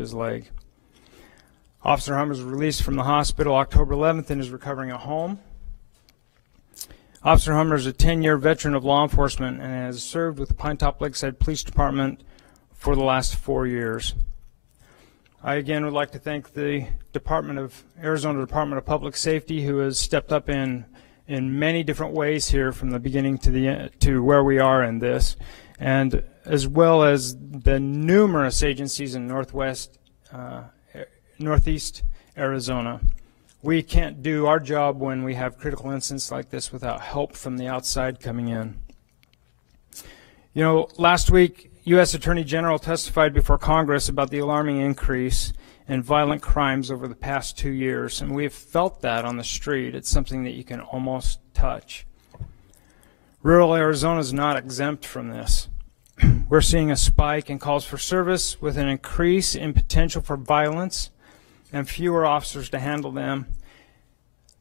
his leg. Officer Hummer was released from the hospital October 11th and is recovering at home. Officer Hummer is a 10-year veteran of law enforcement and has served with the Pinetop Lakeside Police Department for the last 4 years. I again would like to thank the Arizona Department of Public Safety, who has stepped up in many different ways here from the beginning to where we are in this, and as well as the numerous agencies in Northeast Arizona. We can't do our job when we have critical incidents like this without help from the outside coming in. You know, last week, U.S. Attorney General testified before Congress about the alarming increase in violent crimes over the past 2 years, and we've felt that on the street. It's something that you can almost touch. Rural Arizona is not exempt from this. We're seeing a spike in calls for service with an increase in potential for violence and fewer officers to handle them.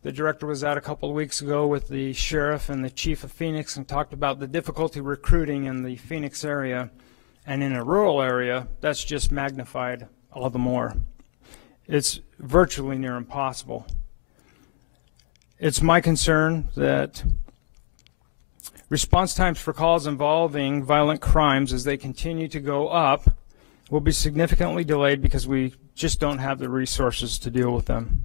The director was out a couple of weeks ago with the sheriff and the chief of Phoenix and talked about the difficulty recruiting in the Phoenix area. And in a rural area, that's just magnified all the more. It's virtually near impossible. It's my concern that response times for calls involving violent crimes as they continue to go up will be significantly delayed because we just don't have the resources to deal with them.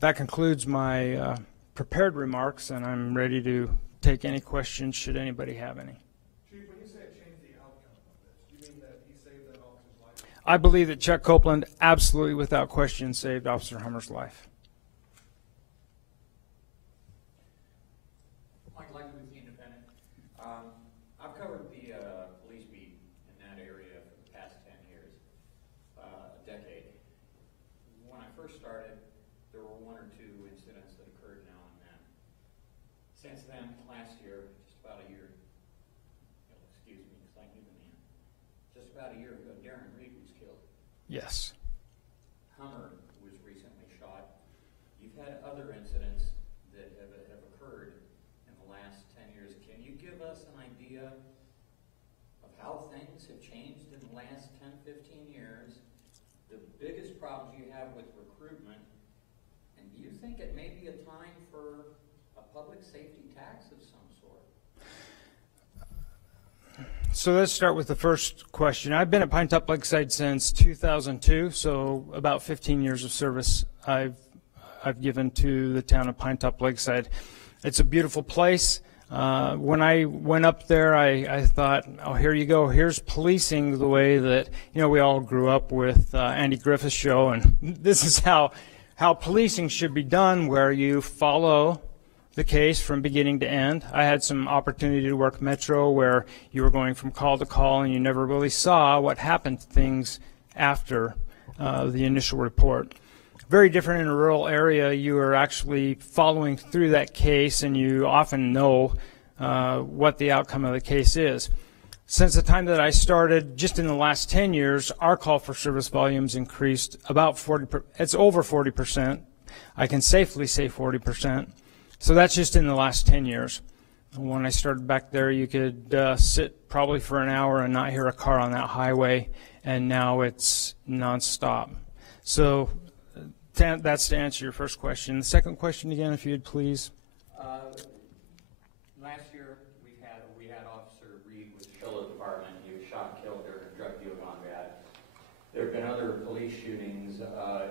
That concludes my prepared remarks, and I'm ready to take any questions should anybody have any. Chief, when you say it changed the outcome of this, do you mean that he saved that officer's life? I believe that Chuck Copeland absolutely without question saved Officer Hummer's life. Mike Lang with the Independent. I've covered the police beat in that area for the past 10 years, a decade. When I first started, there were 1 or 2 incidents that occurred now and then. Since then, last year, just about a year, excuse me, because I knew the man, just about a year ago, Darren Reed was killed. Yes. Hummer was recently shot. You've had other incidents that have occurred in the last 10 years. Can you give us an idea of how things have changed in the last 10, 15 years, the biggest problems you have with recruitment, and do you think it may be a time for a public safety tax of some sort? So let's start with the first question. I've been at Pinetop Lakeside since 2002, so about 15 years of service I've given to the town of Pinetop Lakeside. It's a beautiful place. When I went up there, I thought, oh, here you go. Here's policing the way that, you know, we all grew up with Andy Griffith's show, and this is how policing should be done, where you follow the case from beginning to end. I had some opportunity to work Metro where you were going from call to call and you never really saw what happened to things after the initial report. Very different in a rural area. You are actually following through that case and you often know what the outcome of the case is. Since the time that I started, just in the last 10 years, our call for service volumes increased about 40%. It's over 40%. I can safely say 40%. So that's just in the last 10 years. When I started back there, you could sit probably for an hour and not hear a car on that highway, and now it's nonstop. So that's to answer your first question. The second question again, if you'd please. Last year, we had Officer Reed with the Sheriff's Department. He was shot and killed during a drug deal gone bad. There have been other police shootings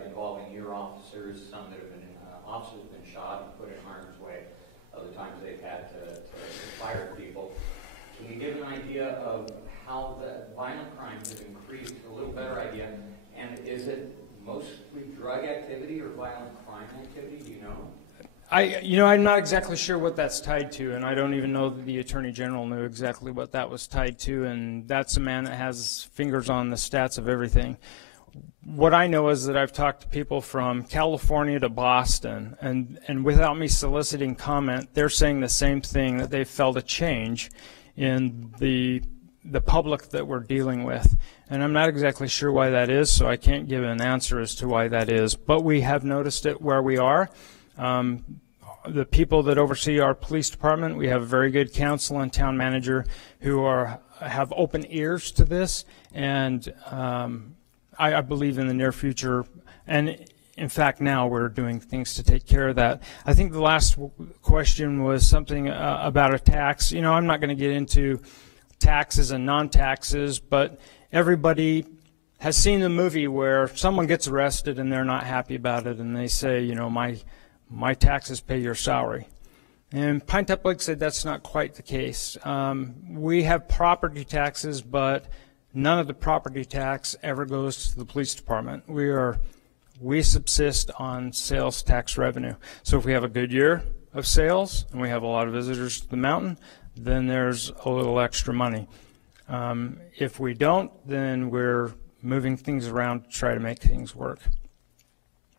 involving your officers. Some that have been officers have been shot and put in harm's way. Other times they've had to fire people. Can you give an idea of how the violent crimes have increased? A little better idea. And is it mostly drug activity or violent crime activity? Do you know? I'm not exactly sure what that's tied to, and I don't even know that the Attorney General knew exactly what that was tied to, and that's a man that has fingers on the stats of everything. What I know is that I've talked to people from California to Boston, and without me soliciting comment, they're saying the same thing, that they've felt a change in the public that we're dealing with. And I'm not exactly sure why that is, so I can't give an answer as to why that is. But we have noticed it where we are. The people that oversee our police department, we have a very good council and town manager who have open ears to this, and I believe in the near future, and in fact now we're doing things to take care of that. I think the last question was something about a tax. You know, I'm not going to get into taxes and non-taxes, but everybody has seen the movie where someone gets arrested and they're not happy about it, and they say, you know, my taxes pay your salary. And Pine Top Lake said that's not quite the case. We have property taxes, but none of the property tax ever goes to the police department. We subsist on sales tax revenue. So if we have a good year of sales and we have a lot of visitors to the mountain, then there's a little extra money. If we don't, then we're moving things around to try to make things work.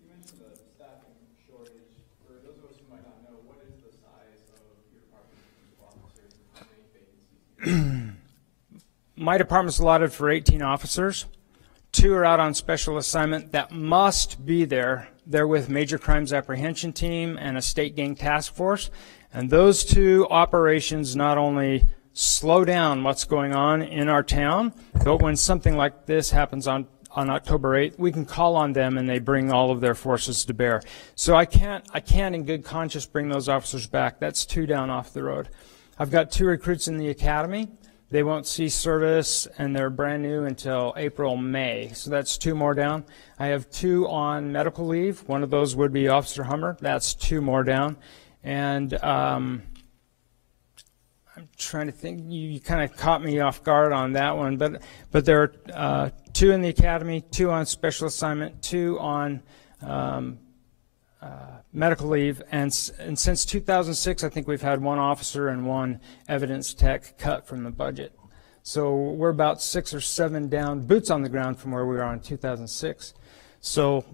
You mentioned the staffing shortage. For those of us who might not know, what is the size of your department of officers and how many vacancies? My department's allotted for 18 officers. 2 are out on special assignment that must be there. They're with Major Crimes Apprehension Team and a state gang task force. And those 2 operations not only slow down what's going on in our town, but when something like this happens on October 8th, we can call on them and they bring all of their forces to bear. So I can't in good conscience bring those officers back. That's 2 down off the road. I've got 2 recruits in the academy. They won't see service, and they're brand new until April, May. So that's 2 more down. I have 2 on medical leave. One of those would be Officer Hummer. That's 2 more down. And I'm trying to think. You kind of caught me off guard on that one. But there are 2 in the academy, 2 on special assignment, 2 on medical leave, and since 2006, I think we've had 1 officer and 1 evidence tech cut from the budget. So we're about 6 or 7 down, boots on the ground from where we were in 2006. So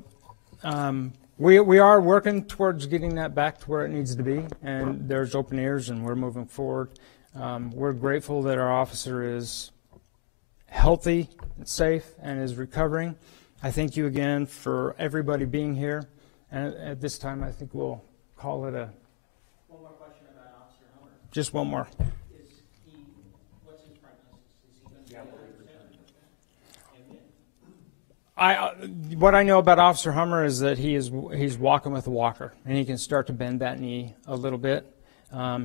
we are working towards getting that back to where it needs to be, and there's open ears, and we're moving forward. We're grateful that our officer is healthy and safe and is recovering. I thank you again for everybody being here. And at this time, I think we'll call it a... One more question about Officer Hummer. Just one more. What's his prognosis? Is he going to be 100%? What I know about Officer Hummer is that he's walking with a walker, and he can start to bend that knee a little bit.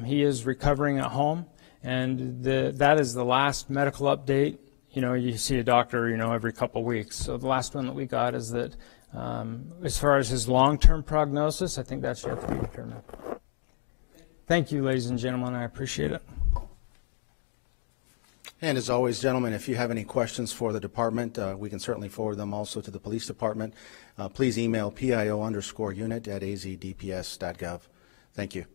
He is recovering at home, and that is the last medical update. You know, you see a doctor, you know, every couple of weeks. So the last one that we got is that as far as his long-term prognosis, I think that's yet to be determined. Thank you, ladies and gentlemen. I appreciate it. And as always, gentlemen, if you have any questions for the department, we can certainly forward them also to the police department. Please email PIO_unit@azdps.gov. Thank you.